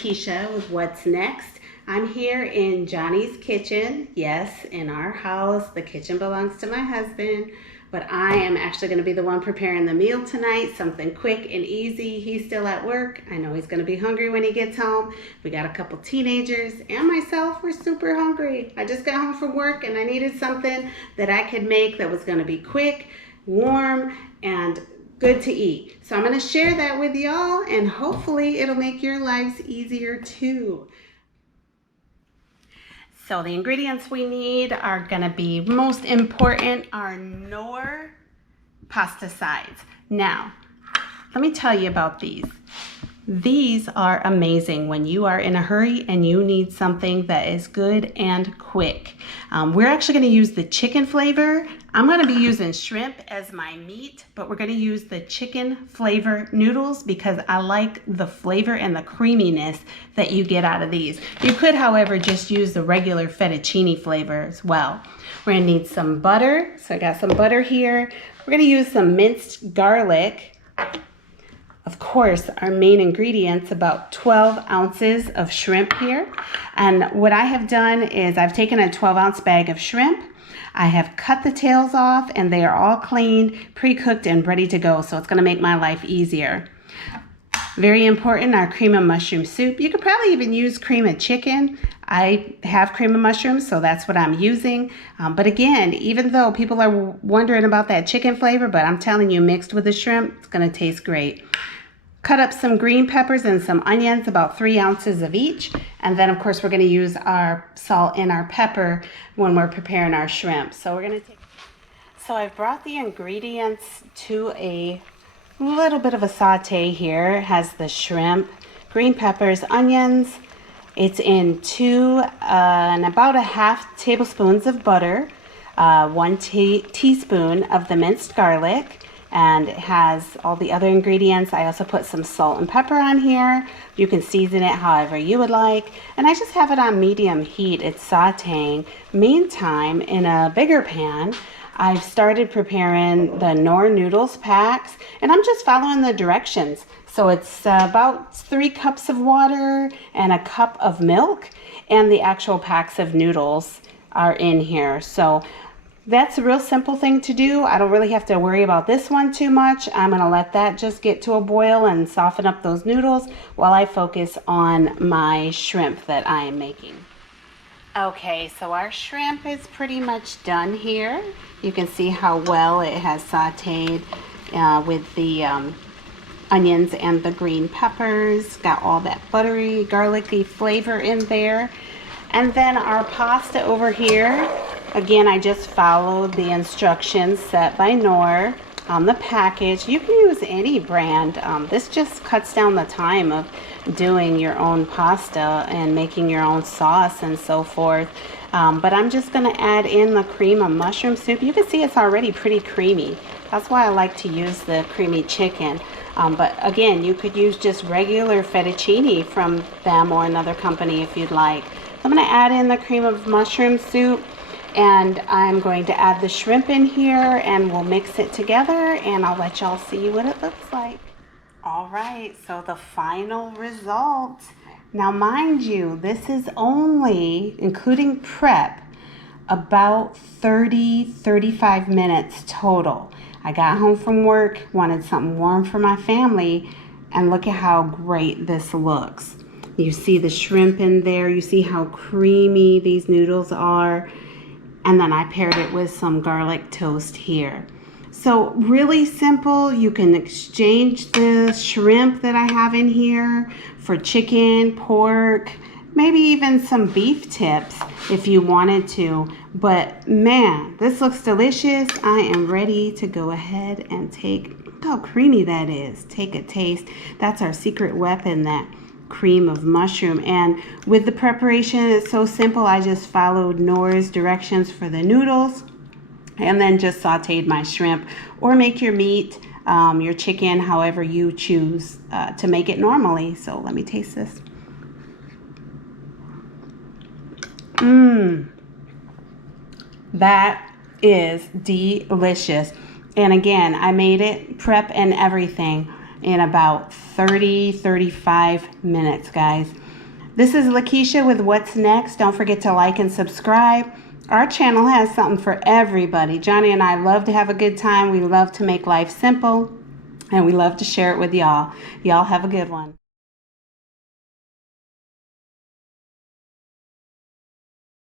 Keisha with What's Next. I'm here in Johnny's kitchen. Yes, in our house. The kitchen belongs to my husband, but I am actually going to be the one preparing the meal tonight. Something quick and easy. He's still at work. I know he's going to be hungry when he gets home. We got a couple teenagers and myself. We're super hungry. I just got home from work and I needed something that I could make that was going to be quick, warm, and good to eat. So I'm going to share that with y'all, and hopefully it'll make your lives easier too. So the ingredients we need are going to be, most important, are Knorr pasta sides. Now, let me tell you about these. These are amazing when you are in a hurry and you need something that is good and quick. We're actually going to use the chicken flavor. I'm going to be using shrimp as my meat, but we're going to use the chicken flavor noodles because I like the flavor and the creaminess that you get out of these. You could, however, just use the regular fettuccine flavor as well. We're going to need some butter. So I got some butter here. We're going to use some minced garlic. Of course, our main ingredients, about 12 ounces of shrimp here. And what I have done is I've taken a 12-ounce bag of shrimp. I have cut the tails off and they are all cleaned, pre-cooked, and ready to go. So it's going to make my life easier. Very important, our cream of mushroom soup. You could probably even use cream of chicken. I have cream of mushrooms, so that's what I'm using. But again, even though people are wondering about that chicken flavor, but I'm telling you, mixed with the shrimp, it's going to taste great. Cut up some green peppers and some onions, about 3 ounces of each. And then, of course, we're going to use our salt and our pepper when we're preparing our shrimp. So we're going to take... So I've brought the ingredients to a little bit of a saute here. It has the shrimp, green peppers, onions. It's in and about a half tablespoons of butter, 1 teaspoon of the minced garlic, and it has all the other ingredients. I also put some salt and pepper on here. You can season it however you would like. And I just have it on medium heat. It's sauteing. Meantime, in a bigger pan, I've started preparing the Knorr noodles packs, and I'm just following the directions. So it's about 3 cups of water and a cup of milk, and the actual packs of noodles are in here. So that's a real simple thing to do. I don't really have to worry about this one too much. I'm going to let that just get to a boil and soften up those noodles while I focus on my shrimp that I am making. Okay, so our shrimp is pretty much done here. You can see how well it has sauteed with the onions and the green peppers. Got all that buttery, garlicky flavor in there. And then our pasta over here. Again, I just followed the instructions set by Knorr on the package. You can use any brand. This just cuts down the time of doing your own pasta and making your own sauce and so forth. But I'm just going to add in the cream of mushroom soup. You can see it's already pretty creamy. That's why I like to use the creamy chicken. But again, you could use just regular fettuccine from them or another company if you'd like. I'm going to add in the cream of mushroom soup. And I'm going to add the shrimp in here and we'll mix it together and I'll let y'all see what it looks like. All right, so the final result. Now mind you, this is only, including prep, about 35 minutes total. I got home from work, wanted something warm for my family, and look at how great this looks. You see the shrimp in there, you see how creamy these noodles are. And then I paired it with some garlic toast here. So really simple. You can exchange the shrimp that I have in here for chicken, pork, maybe even some beef tips if you wanted to. But man, this looks delicious. I am ready to go ahead and look how creamy that is. Take a taste. That's our secret weapon, that cream of mushroom. And with the preparation, it's so simple. I just followed Knorr's directions for the noodles and then just sauteed my shrimp, or make your meat, your chicken, however you choose to make it normally. So let me taste this. That is delicious. And again, I made it prep and everything in about 35 minutes, guys. This is Lakeisha with What's Next. Don't forget to like and subscribe. Our channel has something for everybody. Johnny and I love to have a good time. We love to make life simple, and we love to share it with y'all. Y'all have a good one.